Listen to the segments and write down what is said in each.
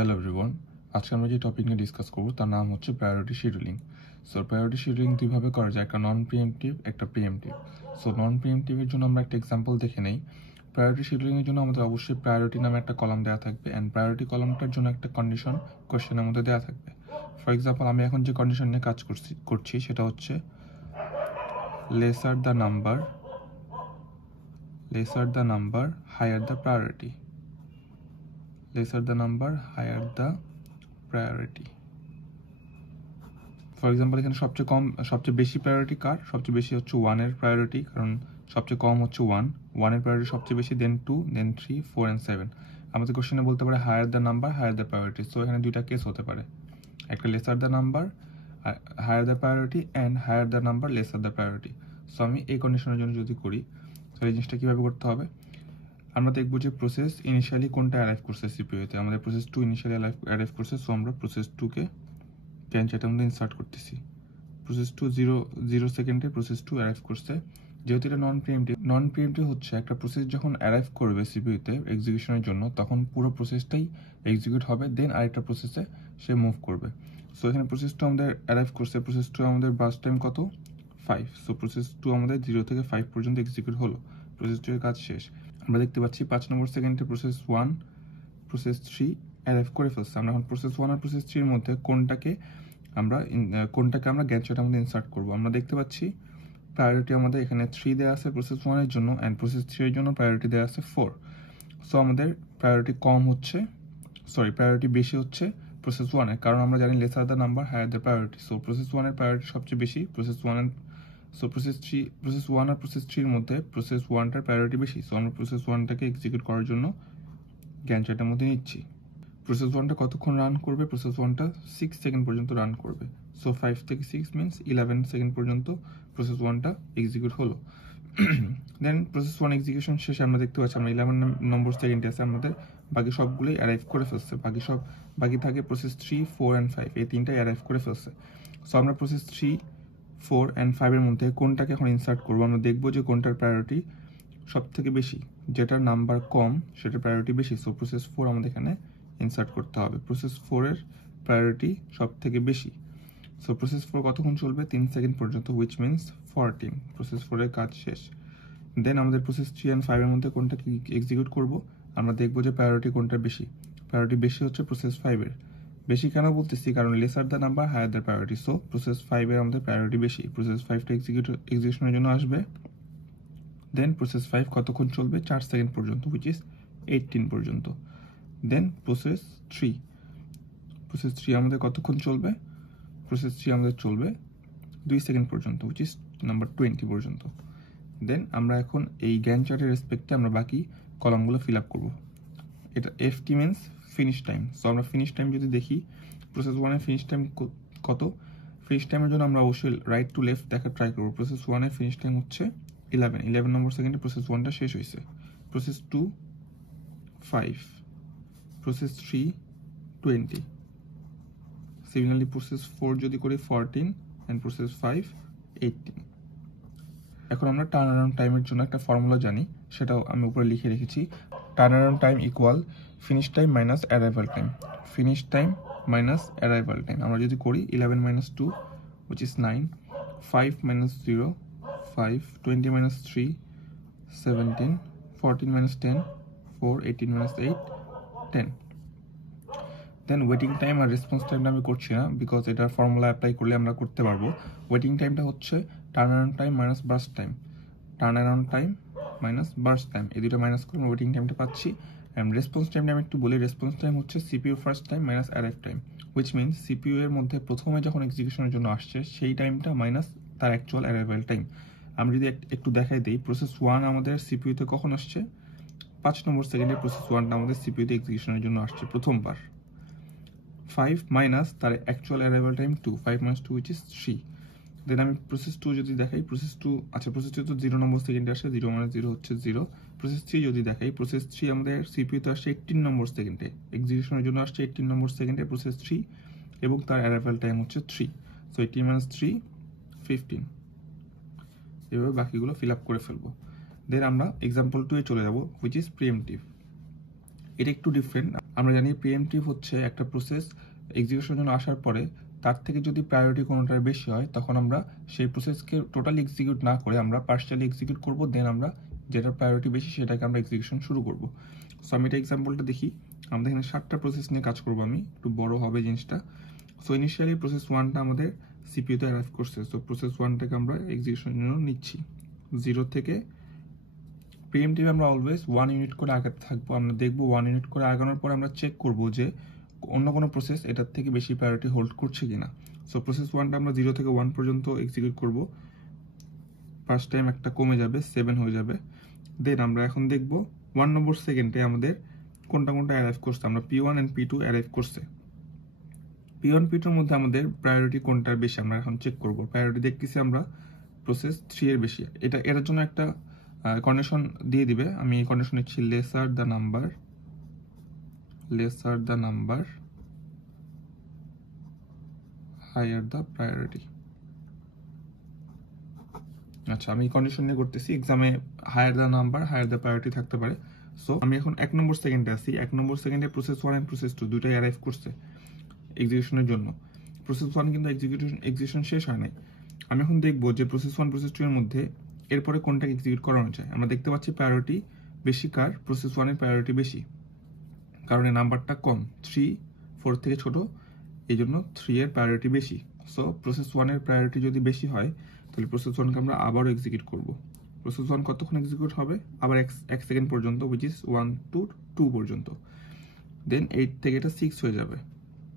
Hello everyone, আজকে আমরা যে টপিক নিয়ে ডিসকাস করব তার নাম হচ্ছে priority scheduling. So priority scheduling দুইভাবে করা যায়, একটা নন প্রিএমটিভ, একটা প্রিএমটিভ। সো নন প্রিএমটিভের জন্য আমরা একটা এক্সাম্পল দেখে নেই। প্রায়োরিটি শিডিউলিংয়ের জন্য আমাদের অবশ্যই প্রায়োরিটি নামে একটা কলাম দেওয়া থাকবে, অ্যান্ড প্রায়োরিটি কলামটার জন্য একটা কন্ডিশন কোয়েশ্চেনের মধ্যে দেওয়া থাকবে। ফর এক্সাম্পল, আমি এখন যে কন্ডিশন নিয়ে কাজ করছি সেটা হচ্ছে lesser the number higher the priority. lesser the number higher the priority. For example, এখানে সবচেয়ে বেশি প্রায়োরিটি কার? সবচেয়ে বেশি হচ্ছে 1 এর প্রায়োরিটি, কারণ সবচেয়ে কম হচ্ছে 1 এর প্রায়োরিটি সবচেয়ে বেশি, দেন 2, দেন 3, 4 and 7। আমাদের কোশ্চেনে বলতে পারে higher the number higher the priority. So এখানে দুইটা কেস হতে পারে, একটা lesser the number higher the priority and higher the number lesser the priority. So আমি এই কন্ডিশনের জন্য যদি করি, তো এই জিনিসটা কীভাবে করতে হবে? আমরা দেখবো যে প্রসেস ইনিশিয়ালি কোনটা অ্যারাইভ করছে সিপিইউতে। আমাদের প্রসেস 2 ইনিশিয়ালি অ্যারাইভ করছে। সো আমরা প্রসেস 2কে ক্যান চ্যাটের মধ্যে ইনসার্ট করতেছি। প্রসেস 2 0 সেকেন্ডে প্রসেস 2 অ্যারাইভ করছে। যেহেতু এটা নন প্রিএমটিভ হচ্ছে, একটা প্রসেস যখন অ্যারাইভ করবে সিপিইউতে এক্সিকিউশনের জন্য, তখন পুরো প্রসেসটাই এক্সিকিউট হবে, দেন আরেকটা প্রসেসে সে মুভ করবে। সো এখানে প্রসেস 2 আমাদের অ্যারাইভ করছে, প্রসেস 2 আমাদের বার্স্ট টাইম কত? 5। সো প্রসেস 2 আমাদের 0 থেকে 5 পর্যন্ত এক্সিকিউট হলো, প্রসেস 2 এর কাজ শেষ। আমরা দেখতে পাচ্ছি 5 নম্বর সেকেন্ডে প্রসেস 1 প্রসেস 3 অ্যারাইভ করে ফেলছে। আমরা এখন প্রসেস 1 আর প্রসেস 3 এর মধ্যে কোনটাকে আমরা গ্যান্ট চার্টের মধ্যে ইনসার্ট করব। আমরা দেখতে পাচ্ছি প্রায়োরিটি আমাদের এখানে 3 দেওয়া আছে প্রসেস 1 এর জন্য, অ্যান্ড প্রসেস 3 এর জন্য প্রায়োরিটি দেওয়া আছে 4। সো আমাদের প্রায়োরিটি বেশি হচ্ছে প্রসেস 1 এর, কারণ আমরা জানি lesser the number higher the priority. So process 1 এর প্রায়োরিটি সবচেয়ে বেশি, প্রসেস 1 আর প্রসেস 3 এর মধ্যে প্রসেস 1টার প্রায়োরিটি বেশি। সো আমরা প্রসেস 1টাকে এক্সিকিউট করার জন্য গ্যান্ট চার্টের মধ্যে নিচ্ছি। প্রসেস 1টা কতক্ষণ রান করবে? প্রসেস 1টা 6 সেকেন্ড পর্যন্ত রান করবে। সো 5 থেকে 6 মিনস 11 সেকেন্ড পর্যন্ত প্রসেস 1টা এক্সিকিউট হলো। দেন প্রসেস 1 এক্সিকিউশন শেষে আমরা দেখতে পাচ্ছি আমরা 11 নম্বর সেকেন্ডে আছে, আমাদের বাকি সবগুলোই অ্যারাইভ করে ফেলছে। বাকি থাকে প্রসেস 3, 4 and 5, এই তিনটাই অ্যারাইভ করে ফেলছে। সো আমরা প্রসেস 3, 4 and 5 এর মধ্যে কোনটাকে এখন ইনসার্ট করবো? আমরা দেখবো যে কোনটার প্রায়োরিটি সব থেকে বেশি, যেটার নাম্বার কম সেটার প্রায়োরিটি বেশি। সো প্রসেস 4 আমাদের এখানে ইনসার্ট করতে হবে। প্রসেস 4 এর প্রায়োরিটি সব থেকে বেশি। সো প্রসেস 4 কতক্ষণ চলবে? 3 সেকেন্ড পর্যন্ত, হুইচ মিনস 14। প্রসেস 4 এর কাজ শেষ। দেন আমাদের প্রসেস 3 and 5 এর মধ্যে কোনটা কি এক্সিকিউট করব? আমরা দেখবো যে প্রায়োরিটি কোনটা বেশি। প্রায়োরিটি বেশি হচ্ছে প্রসেস 5 এর। বেশি কেন বলতেছি? কারণ lesser the number higher the priority. So process 5 এর আমাদের প্রায়োরিটি বেশি, প্রসেস 5টা এক্সিকিউশনের জন্য আসবে। দেন প্রসেস 5 কতক্ষণ চলবে? 4 সেকেন্ড পর্যন্ত, হুইচ ইজ 18 পর্যন্ত। দেন প্রসেস 3 আমাদের কতক্ষণ চলবে? প্রসেস 3 আমাদের চলবে 2 সেকেন্ড পর্যন্ত, হুইচ ইজ নাম্বার 20 পর্যন্ত। দেন আমরা এখন এই গ্যান্ট চার্টের রেসপেক্টে আমরা বাকি কলামগুলো ফিল আপ করবো। এটা FT means finish time. So আমরা ফিনিশ টাইম যদি দেখি, প্রসেস 1 এর ফিনিশ টাইম কত? ফিনিশ টাইমের জন্য আমরা অবশ্যই রাইট টু লেফট দেখার ট্রাই করবো। প্রসেস 1 এর ফিনিশ টাইম হচ্ছে 11 নম্বর সেকেন্ডে প্রসেস 1টা শেষ হয়েছে। প্রসেস 2 5, প্রসেস 3 20, সিমিলারলি প্রসেস 4 যদি করি 14, অ্যান্ড প্রসেস 5 18। এখন আমরা টার্ন অ্যারাউন্ড টাইমের জন্য একটা ফর্মুলা জানি, সেটাও আমি উপরে লিখে রেখেছি। Turn around time equal finish time minus arrival time. Finish time minus arrival time আমরা যদি করি 11 minus 2, which is 9, 5 minus 0, 5, 20 minus 3, 17, 14 minus 10, 4, 18 minus 8, 10। Then waiting time R response টাইমটা আমি করছি না, বিকজ এটার ফর্মুলা অ্যাপ্লাই করলে আমরা করতে পারবো। ওয়েটিং টাইমটা হচ্ছে turn around time minus burst time. Turn around time minus burst time, এই দুটো মাইনাস করে ওয়েটিং টাইমটা পাচ্ছি। অ্যান্ড রেসপন্স টাইমটা আমি একটু বলি। রেসপন্স টাইম হচ্ছে CPU first time minus arrive time, which means CPU এর মধ্যে প্রথমে যখন এক্সিকিউশনের জন্য আসছে সেই টাইমটা মাইনাস তার অ্যাকচুয়াল অ্যারাইভাল টাইম। আমি যদি একটু দেখাই দিই, প্রসেস 1 আমাদের সিপিইউতে কখন আসছে? 5 নম্বর সেকেন্ডে প্রসেস 1টা আমাদের সিপিইউতে এক্সিকিউশনের জন্য আসছে প্রথমবার। 5 মাইনাস তার actual arrival time 2, 5 minus 2, which is 3। দেন আমি প্রসেস 2 যদি দেখাই, প্রসেস 2 তো 0 নম্বর সেকেন্ডে আসে, 0 minus 0 হচ্ছে 0। প্রসেস 3 যদি দেখাই, প্রসেস 3 আমাদের সিপিইউতে আসছে 18 নম্বর সেকেন্ডে, এক্সিকিউশনের জন্য আসছে 18 নম্বর সেকেন্ডে প্রসেস 3, এবং তার অ্যারাইভাল টাইম হচ্ছে 3। So 18 minus 3, 15। এভাবে বাকিগুলো ফিল আপ করে ফেলবো। দেন আমরা এক্সাম্পল 2 এ চলে যাব, হুইচ ইজ প্রিএমটিভ। এটা একটু ডিফারেন্ট। আমরা জানি প্রিএমটিভ হচ্ছে একটা প্রসেস এক্সিকিউশনের জন্য আসার পরে তার থেকে যদি প্রায়োরিটি কোনোটার বেশি হয় তখন আমরা সেই প্রসেসকে টোটালি এক্সিকিউট না করে আমরা পার্শিয়ালি এক্সিকিউট করব, দেন আমরা যেটার প্রায়োরিটি বেশি সেটাকে আমরা এক্সিকিউশন শুরু করব। সো আমি এটা এক্সাম্পলটা দেখি। আমাদের এখানে 7টা প্রসেস নিয়ে কাজ করবো, আমি একটু বড় হবে জিনিসটা। সো ইনিশিয়ালি প্রসেস 1টা আমাদের সিপিইউতে অ্যারাইভ করছে। সো প্রসেস 1টাকে আমরা এক্সিকিউশনের জন্য নিচ্ছি 0 থেকে। প্রিএমটিভ আমরা অলওয়েজ 1 ইউনিট করে আগাতে থাকবো। আমরা দেখবো 1 ইউনিট করে আগানোর পর আমরা চেক করব যে অন্য কোনো প্রসেস এটার থেকে বেশি প্রায়োরিটি হোল্ড করছে কিনা। সো প্রসেস 1টা আমরা 0 থেকে 1 পর্যন্ত এক্সিকিউট করব। ফার্স্ট টাইম একটা কমে যাবে, 7 হয়ে যাবে। দেন আমরা এখন দেখব 1 নম্বর সেকেন্ডে আমাদের কোনটা কোনটা অ্যারাইভ করছে। আমরা P1 এন্ড P2 অ্যারাইভ করছে। P1 P2 এর মধ্যে আমাদের প্রায়োরিটি কোনটার বেশি আমরা এখন চেক করব। প্রায়োরিটি দেখতেছি আমরা প্রসেস 3 এর বেশি। এটার জন্য একটা কন্ডিশন দিয়ে দিবে। আমি এই কন্ডিশন নিচ্ছি lesser the number higher the priority. আচ্ছা, আমি কন্ডিশন নিয়ে করতেছি। এক্সামে higher the number higher the priority থাকতে পারে। সো আমি এখন 1 নম্বর সেকেন্ডে আছি। 1 নম্বর সেকেন্ডে প্রসেস 1 এন্ড প্রসেস 2 দুইটাই অ্যারাইভ করছে এক্সিকিউশনের জন্য। প্রসেস 1 কিন্তু এক্সিকিউশন শেষ হয় নাই। আমি এখন দেখব যে প্রসেস 1 প্রসেস 2 এর মধ্যে এরপরে কোনটাকে এক্সিকিউট করানো যায়। আমরা দেখতে পাচ্ছি প্রায়োরিটি বেশি কার, প্রসেস 1 এর প্রায়োরিটি বেশি, কারণ এই নাম্বারটা কম, 3 4 থেকে ছোট, এই জন্য 3 এর প্রায়োরিটি বেশি। সো প্রসেস 1 এর প্রায়োরিটি যদি বেশি হয় তাহলে প্রসেস 1কে আমরা আবারও এক্সিকিউট করব। প্রসেস 1 কতক্ষণ এক্সিকিউট হবে? আবার 1 সেকেন্ড পর্যন্ত, which is 1 to 2 পর্যন্ত। দেন 8 থেকে এটা 6 হয়ে যাবে।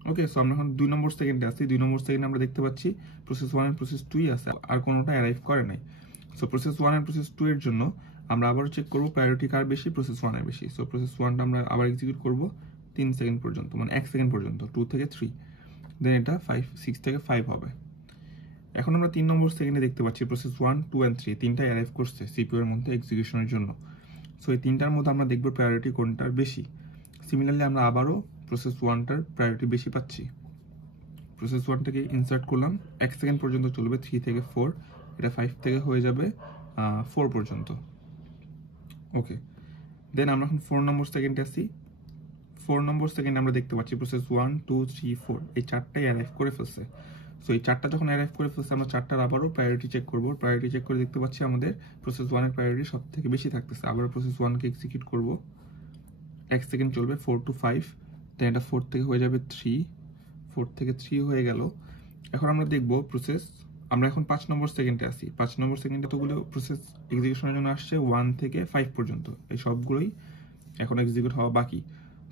ওকে, সো আমরা এখন 2 নম্বর সেকেন্ডে আছি। 2 নম্বর সেকেন্ডে আমরা দেখতে পাচ্ছি প্রসেস 1 এন্ড প্রসেস 2 আছে, আর কোনোটা অ্যারাইভ করে নাই। সো প্রসেস 1 এন্ড প্রসেস 2 এর জন্য আমরা আবারও চেক করব প্রায়োরিটি কার বেশি, প্রসেস 1 এর বেশি। সো প্রসেস 1টা আমরা আবার এক্সিকিউট করব 3 সেকেন্ড পর্যন্ত, মানে 1 সেকেন্ড পর্যন্ত, 2 থেকে 3। দেন এটা 6 থেকে 5 হবে। এখন আমরা 3 নম্বর সেকেন্ডে দেখতে পাচ্ছি প্রসেস 1 2 এন্ড 3 তিনটাই অ্যারাইভ করছে সিপিইউ এর মধ্যে এক্সিকিউশনের জন্য। সো এই তিনটার মধ্যে আমরা দেখব প্রায়োরিটি কোনটার বেশি। সিমিলারলি আমরা আবারও প্রসেস 1টার প্রায়োরিটি বেশি পাচ্ছি। প্রসেস 1টাকে ইনসার্ট করলাম, 1 সেকেন্ড পর্যন্ত চলবে, 3 থেকে 4, এটা 5 থেকে হয়ে যাবে 4 পর্যন্ত। ওকে, দেন আমরা এখন 4 নম্বর সেকেন্ডে আসি। 4 নম্বর সেকেন্ডে আমরা দেখতে পাচ্ছি প্রসেস 1 2 3 4 এই চারটাই অ্যারাইভ করে ফেলছে। সো এই চারটা যখন অ্যারাইভ করে ফেলছে আমরা চারটার আবারও প্রায়োরিটি চেক করব। প্রায়োরিটি চেক করে দেখতে পাচ্ছি আমাদের প্রসেস 1 এর প্রায়োরিটি সব থেকে বেশি থাকতেছে। আবার প্রসেস 1কে এক্সিকিউট করব, 1 সেকেন্ড চলবে, 4 to 5, দেন এটা 4 থেকে হয়ে যাবে 3, 4 থেকে 3 হয়ে গেল। এখন আমরা দেখব প্রসেস, আমরা এখন 5 নম্বর সেকেন্ডে আছি। 5 নম্বর সেকেন্ডে তোগুলো প্রসেস এক্সিকিউশনের জন্য আসছে 1 থেকে 5 পর্যন্ত, এই সবগুলোই এখন এক্সিকিউট হওয়া বাকি।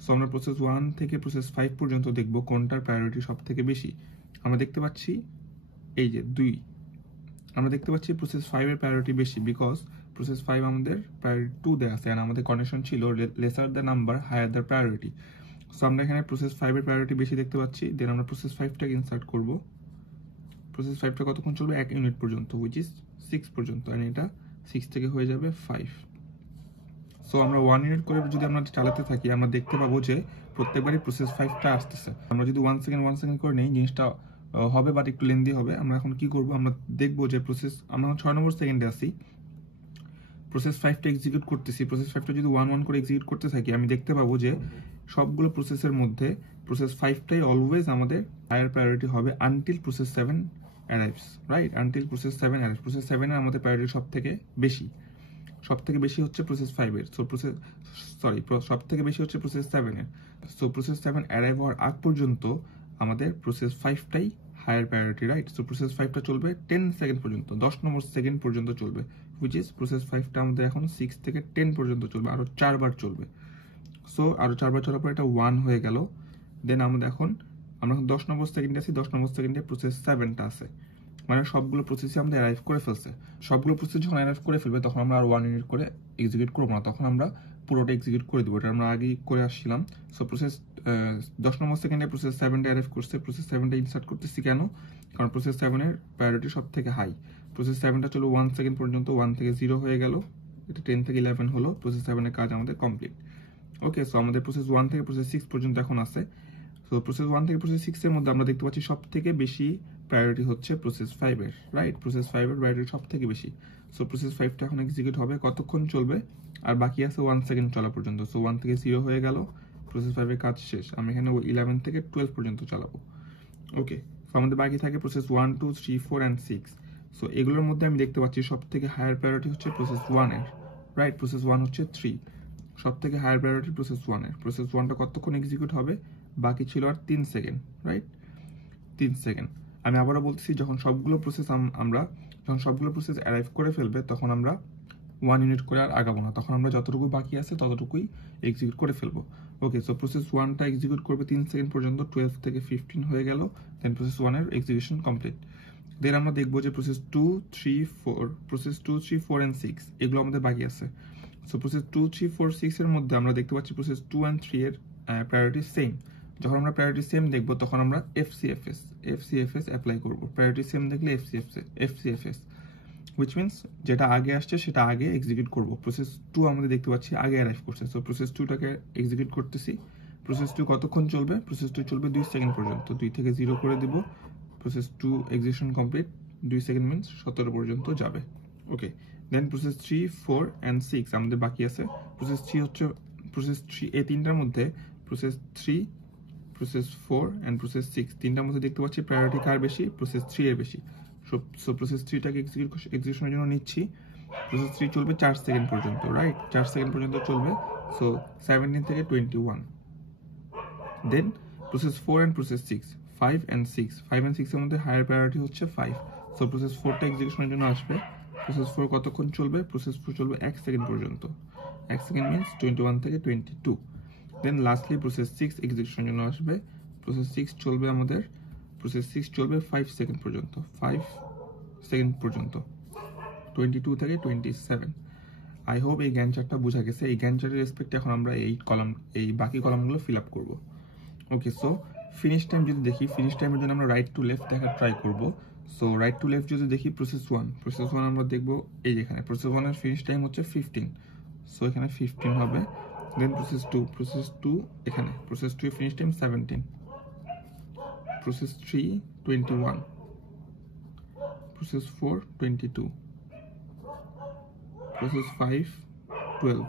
সো আমরা প্রসেস 1 থেকে প্রসেস 5 পর্যন্ত দেখব কোনটার প্রায়োরিটি সব থেকে বেশি। আমরা দেখতে পাচ্ছি এই যে 2, আমরা দেখতে পাচ্ছি প্রসেস 5 এর প্রায়োরিটি বেশি, বিকজ প্রসেস 5 আমাদের প্রায়োরিটি 2 দেয়া আছে, এন্ড আমাদের কন্ডিশন ছিল lesser the number higher the priority. So আমরা এখানে প্রসেস 5 এর প্রায়োরিটি বেশি দেখতে পাচ্ছি। দেন আমরা প্রসেস 5টাকে ইনসার্ট করব। প্রসেস 5টা কতক্ষণ চলবে? 1 ইউনিট পর্যন্ত, which is 6 পর্যন্ত, এন্ড এটা 6 থেকে হয়ে যাবে 5। সো আমরা 1 ইউনিট করে যদি আমরা চালাতে থাকি আমরা দেখতে পাবো যে প্রত্যেকবারই প্রসেস 5টা আসতেছে। আমরা যদি 1 সেকেন্ড করে নেই জিনিসটা হবে, বাট একটু লেন্দি হবে। আমরা এখন কি করব, আমরা দেখবো যে প্রসেস, আমরা 6 নম্বর সেকেন্ডে আছি, প্রসেস 5টা এক্সিকিউট করতেছি। প্রসেস 5টা যদি 1 করে এক্সিকিউট করতে থাকি আমি দেখতে পাবো যে সবগুলো প্রসেসের মধ্যে প্রসেস 5টাই অলওয়েজ আমাদের হায়ার প্রায়োরিটি হবে until process 7 arrives, right? Until process 7 arrives. Process 7 এর আমাদের প্রায়োরিটি সব থেকে বেশি হচ্ছে প্রসেস 5 এর। সো সব থেকে বেশি হচ্ছে প্রসেস 7 এর। সো প্রসেস 7 অ্যারাইভ হওয়ার আগ পর্যন্ত আমাদের প্রসেস 5টাই higher priority, right? So process 5টা চলবে 10 সেকেন্ড পর্যন্ত, 10 নম্বর সেকেন্ড পর্যন্ত চলবে, which is প্রসেস 5টা আমাদের এখন 6 থেকে 10 পর্যন্ত চলবে, আরো 4 বার চলবে। সো আরো 4 বার চলার পর এটা 1 হয়ে গেল। দেন আমরা এখন 10 নম্বর সেকেন্ডে আছি। 10 নম্বর সেকেন্ডে প্রসেস 7টা আছে, মানে সবগুলো প্রসেসই আমাদের অ্যারাইভ করে ফেলছে। সবগুলো প্রসেস যখন অ্যারাইভ করে ফেলবে তখন আমরা আর 1 ইউনিট করে এক্সিকিউট করবো না, তখন আমরা পুরোটা এক্সিকিউট করে দেবো। এটা আমরা আগেই করে আসছিলাম। সো প্রসেস 10 নম্বর সেকেন্ডে প্রসেস 7টা অ্যারাইভ করছে। প্রসেস 7টা ইনসার্ট করতেছি কেন? কারণ প্রসেস 7 এর প্রায়োরিটি সব থেকে হাই। প্রসেস 7টা চলো 1 সেকেন্ড পর্যন্ত, 1 থেকে 0 হয়ে গেল, এটা 10 থেকে 11 হলো। প্রসেস 7 এর কাজ আমাদের কমপ্লিট। ওকে, সো আমাদের প্রসেস 1 থেকে প্রসেস 6 পর্যন্ত এখন আছে। সো প্রসেস 1 থেকে প্রসেস 6 এর মধ্যে আমরা দেখতে পাচ্ছি সব থেকে বেশি প্রায়োরিটি হচ্ছে প্রসেস 5 এর, রাইট? প্রসেস 5 এর প্রায়োরিটি সব থেকে বেশি। সো প্রসেস 5টা এখন এক্সিকিউট হবে, কতক্ষণ চলবে? আর বাকি আছে 1 সেকেন্ড চলা পর্যন্ত। সো 1 থেকে 0 হয়ে গেল, প্রসেস 5 এর কাজ শেষ। আমি এখানে 11 থেকে 12 পর্যন্ত চালাবো। ওকে, আমাদের বাকি থাকে প্রসেস 1 2 3 4 and 6। সো এগুলোর মধ্যে আমি দেখতে পাচ্ছি সব থেকে হায়ার প্রায়োরিটি হচ্ছে প্রসেস 1 এর, রাইট? প্রসেস 1 হচ্ছে 3, সব থেকে হায়ার প্রায়োরিটি প্রসেস 1 এর। প্রসেস 1টা কতক্ষণ এক্সিকিউট হবে? বাকি ছিল আর 3 সেকেন্ড, রাইট? 3 সেকেন্ড। আমি আবারও বলতেছি, যখন সবগুলো প্রসেস অ্যারাইভ করে ফেলবে তখন আমরা 1 ইউনিট করে আর আগাবো না, তখন আমরা যতটুকু বাকি আছে ততটুকুই এক্সিকিউট করে ফেলবো। ওকে, সো প্রসেস 1টা এক্সিকিউট করবে 3 সেকেন্ড পর্যন্ত, 12 থেকে 15 হয়ে গেল, দেন প্রসেস 1 এর এক্সিকিউশন কমপ্লিট। দেন আমরা দেখবো যে প্রসেস 2 3 4 and 6 এগুলো আমাদের বাকি আছে। সো প্রসেস 2 3 4 6 এর মধ্যে আমরা দেখতে পাচ্ছি প্রসেস 2 and 3 এর প্রায়োরিটি সেম। যখন আমরা প্রায়োরিটি সেম দেখবো তখন আমরা FCFS অ্যাপ্লাই করব। প্রায়োরিটি সেম দেখলে FCFS, which means যেটা আগে আসছে সেটা আগে এক্সিকিউট করব। প্রসেস 2 আমাদের দেখতে পাচ্ছি আগে অ্যারাইভ করছে, সো প্রসেস 2টাকে এক্সিকিউট করতেছি। প্রসেস 2 কতক্ষণ চলবে? প্রসেস 2 চলবে 2 সেকেন্ড পর্যন্ত, 2 থেকে 0 করে দিব। Process 2 execution complete, 2 second means 17 পর্যন্ত যাবে। ওকে, দেন প্রসেস 3 4 and 6 আমাদের বাকি আছে। প্রসেস 3 এই তিনটার মধ্যে প্রসেস 3 প্রসেস 4 and প্রসেস 6 তিনটার মধ্যে দেখতে পাচ্ছি প্রায়োরিটি কার বেশি? প্রসেস 3 এর বেশি। সো প্রসেস 3টাকে এক্সিকিউশনের জন্য নিচ্ছি। প্রসেস 3 চলবে 4 সেকেন্ড পর্যন্ত, রাইট? 4 সেকেন্ড পর্যন্ত চলবে, সো 17 থেকে 21। দেন প্রসেস 4 and প্রসেস 6 5 and 6 এর মধ্যে হায়ার প্রায়োরিটি হচ্ছে 5, সো প্রসেস 4টা এক্সিকিউশনের জন্য আসবে। প্রসেস 4 কতক্ষণ চলবে? প্রসেস 4 চলবে 1 সেকেন্ড পর্যন্ত, 1 সেকেন্ড মিন্স 21 থেকে 22। দেন লাস্টলি প্রসেস 6 এক্সিকিউশনের জন্য আসবে। প্রসেস 6 চলবে 5 সেকেন্ড পর্যন্ত, 22 থেকে 27। আই হোপ এই গ্যান্ট চার্টটা বোঝা গেছে। এই গ্যান্ট চার্টের রেসপেক্টে এখন আমরা এই বাকি কলামগুলো ফিল আপ করবো। ওকে, সো ফিনিশ টাইম যদি দেখি, ফিনিশ টাইমের জন্য আমরা রাইট টু লেফট দেখার ট্রাই করবো। সো রাইট টু লেফট যদি দেখি, প্রসেস 1 আমরা দেখবো এই যেখানে প্রসেস 1 এর ফিনিশ টাইম হচ্ছে 15, সো এখানে 15 হবে। দেন প্রসেস 2 এখানে প্রসেস 2 এর finish time 17, process 3 21, process 4 22, process 5 12,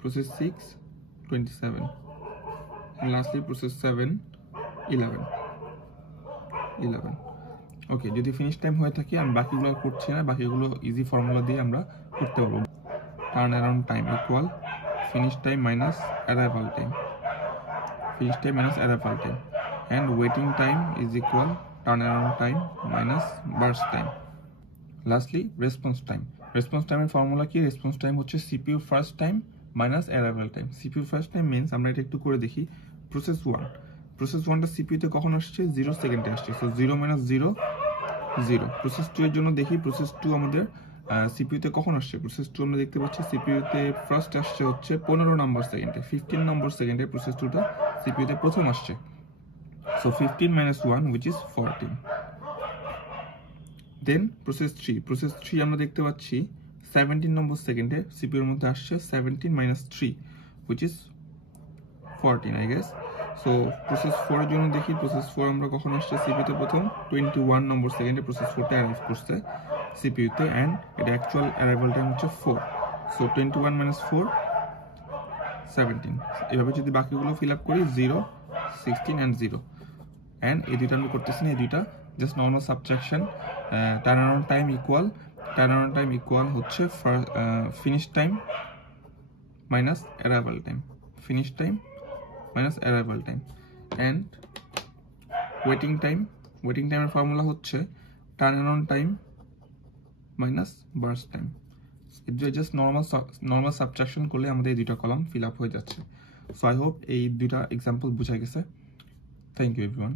process 6 27, and lastly process 7 11। ওকে, যদি ফিনিশ টাইম হয়ে থাকে, আমি বাকিগুলো করছি না, বাকিগুলো ইজি ফর্মুলা দিয়ে আমরা করতে পারবো। Turn around time equal finish time minus arrival time, and waiting time is equal turnaround time minus burst time. Lastly, response time এর ফর্মুলা কি? রেসপন্স টাইম হচ্ছে CPU first time minus arrival time. CPU first time means, আমরা এটা একটু করে দেখি। Process 1টা CPU তে কখন আসছে? 0 সেকেন্ডে আসছে, সো 0 minus 0 0। প্রসেস 2 এর জন্য দেখি, প্রসেস 2 আমাদের CPU তে কখন আসছে? প্রসেস 2 আমরা দেখতে পাচ্ছি CPU তে ফার্স্ট আসছে হচ্ছে 15 নম্বর সেকেন্ডে, 15 নম্বর সেকেন্ডে প্রসেস 2টা CPU তে প্রথম আসছে, so 15 minus 1 which is 14। Then process 3 আমরা দেখতে পাচ্ছি 17 নম্বর সেকেন্ডে CPU এর মধ্যে আসছে 17 minus 3 which is 14 I guess। So process 4 এর জন্য দেখি, প্রসেস 4 আমরা কখন আসছে CPU তে প্রথম? 21 নম্বর সেকেন্ডে প্রসেস 4টা অ্যারাইভ করছে CPU তে, এন্ড এটা অ্যাকচুয়াল অ্যারাইভাল টাইম হচ্ছে 4, সো 21 minus 4 17। এভাবে যদি বাকিগুলো ফিল আপ করি 0 16 and 0, এন্ড এই দুইটা আমরা করতেছি না, এই দুইটা just normal subtraction. Turnaround time equal হচ্ছে finish time minus arrival time, and waiting টাইমের ফর্মুলা হচ্ছে turnaround time minus burst time. Just normal subtraction করলে আমাদের এই দুইটা কলাম ফিল আপ হয়ে যাচ্ছে। সো আই হোপ এই দুইটা এক্সাম্পল বোঝা গেছে। Thank you everyone.